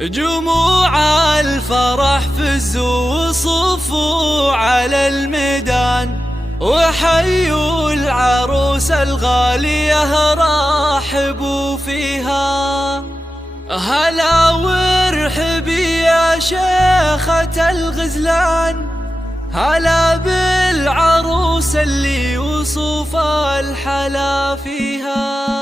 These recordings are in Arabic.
جموع الفرح فزوا وصفوا على الميدان، وحيوا العروس الغالية رحبوا فيها. هلا وارحبي يا شيخة الغزلان، هلا بالعروس اللي وصف الحلا فيها.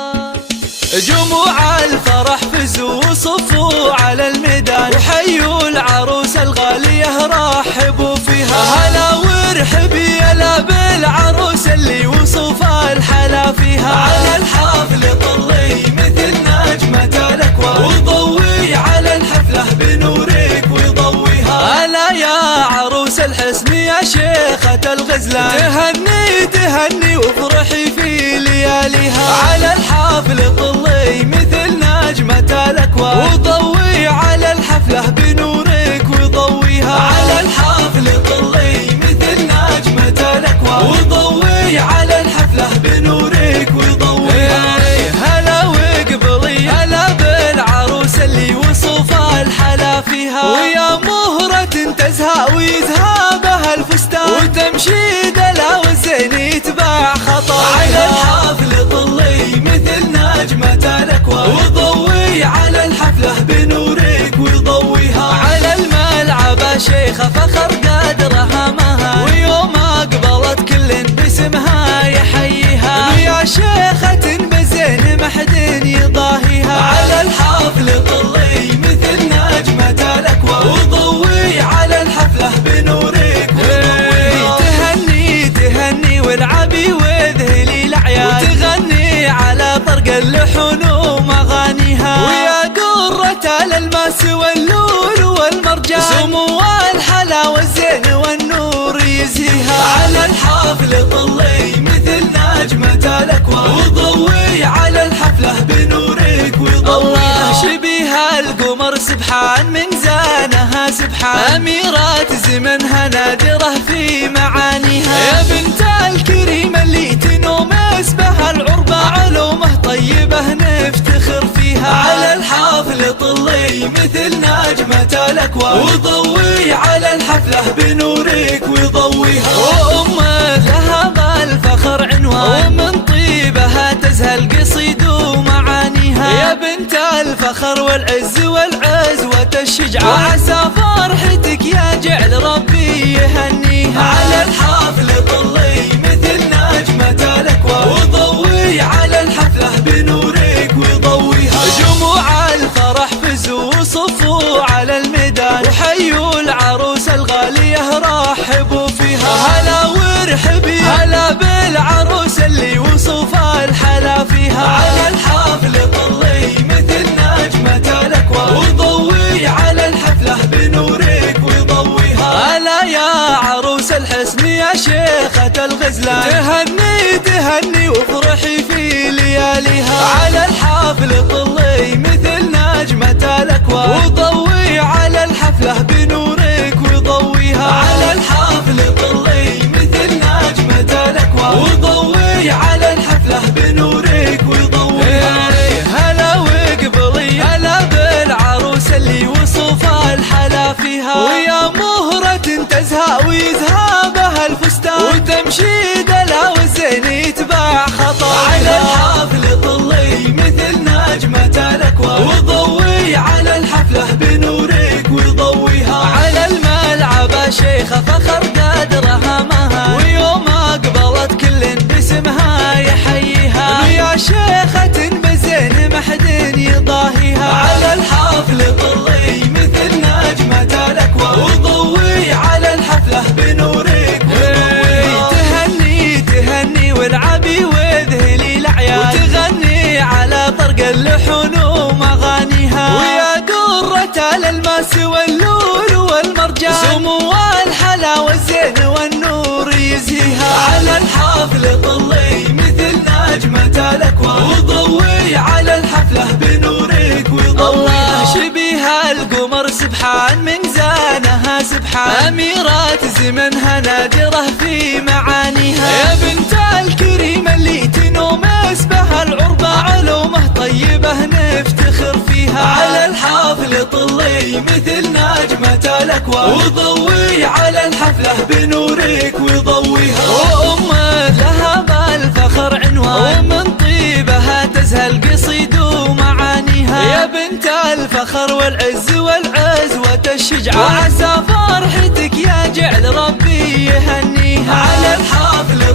جموع الفرح فزوا وصفوا على الميدان، وحيوا العروس الغالية رحبوا فيها. هلا وارحبي يلا بالعروس اللي وصف الحلا فيها. على الحفل طلي مثل نجمة الأكوان، وضوي على الحفلة بنورك وضويها. هلا يا عروس الحسن يا شيخة الغزلان، تهني تهني وافرحي في لياليها. على الحفل طلي مثل نجمة الأكوان، وضوي على الحفلة بنورك وضويها. على الحفل طلي مثل نجمة الأكوان، وضوي على الحفلة بنورك وضويها. هلا وقبلي هلا بالعروس اللي وصف الحلا فيها. ويا مهرة تزهى ويزهى بها الفستان، وتمشي دلا والزين يتبع خطاها. على الحفل طلي مثل نجمة الأكوان، وضوي على الحفلة بنورك وضويها. على الملعب شيخة فخر قدرها مها، ويوم أقبلت كل باسمها يحييها. ويا شيخة بالزين محد يضاهيها. على الحفل طلي مثل نجمة الأكوان، وضوي على الحفلة بنورك وضويها. تهني تهني والعبي واذهلي الأعياد، وتغني على طرق اللحن ومغانيها. ويا درة الألماس واللول والمرجان، سمو الحلا والزين والنور يزهيها. على الحفل طلي مثل نجمة الأكوان، وضوي على الحفلة بنورك وضويها. شبيها القمر سبحان من زانها سبحان، أميرات زمنها نادرة في معانيها. يا بنت الكريمة اللي تنوم اسمها العربة، علومه طيبة نفتخر فيها. على الحفل طلي مثل نجمة الأكوان، وضوي على الحفلة بنورك وضويها. وأمك لها بالفخر عنوان، ومن طيبها تزهى القصيد ومعانيها. يا بنت الفخر والعز والعزوة الشجعان، وعسى فرحتك يا جعل ربي يهنيها. على الحفل طلي مثل نجمة الأكوان، وضوي على الحفلة بنورك وضويها. جموع الفرح فزوا وصفوا على الميدان، وحيوا العروس الغالية رحبوا فيها. هلا وارحبي هلا بالعروس اللي وصف الحلا فيها. على الحفل طلي مثل نجمة الأكوان، وضوي على الحفلة بنورك وضويها. هلا يا عروس الحسن يا شيخة الغزلان، تهني تهني وافرحي في لياليها. على الحفل طلي مثل نجمة الأكوان، وضوي على الحفلة بنورك وضويها. على الحفل طلي مثل نجمة الأكوان، وضوي على الحفلة بنورك وضويها. هلا وقبلي هلا بالعروس اللي وصف الحلا فيها. ويا مهرة تزهى ويزهى بها الفستان، وتمشي دلا والزين يتبع خطاها. على الحفل طلي مثل نجمة الأكوان، وضوي على الحفلة بنورك وضويها. على الملعب شيخة فخر قدرها مها، ويوم أقبلت كل باسمها يحييها. ويا شيخة بالزين محد يضاهيها. على الحفل طلي مثل نجمة الأكوان، وضوي على الحفلة بنورك وضويها. تهني تهني والعبي واذهلي الأعياد، وتغني على طرق اللحن ومغانيها. ويا درة الألماس واللول والمرجان، سمو الحلا والزين والنور يزهيها. على الحفل طلي مثل نجمة الأكوان، وضوي على الحفلة بنورك وضويها. شبيها القمر سبحان من زانها سبحان، أميرات زمنها نادرة في معانيها. يا بنت الكريمة اللي تنوم حسبها العربة علومه طيبة نفتخر فيها، على الحافل طلي مثل نجمة الأكوان، وضوي على الحفلة بنورك وضويها. وأمه لها بالفخر عنوان، ومن طيبها تزهى القصيد ومعانيها، يا بنت الفخر والعز والعزوة الشجعان، وعسى فرحتك يا جعل ربي يهنيها. على الحافل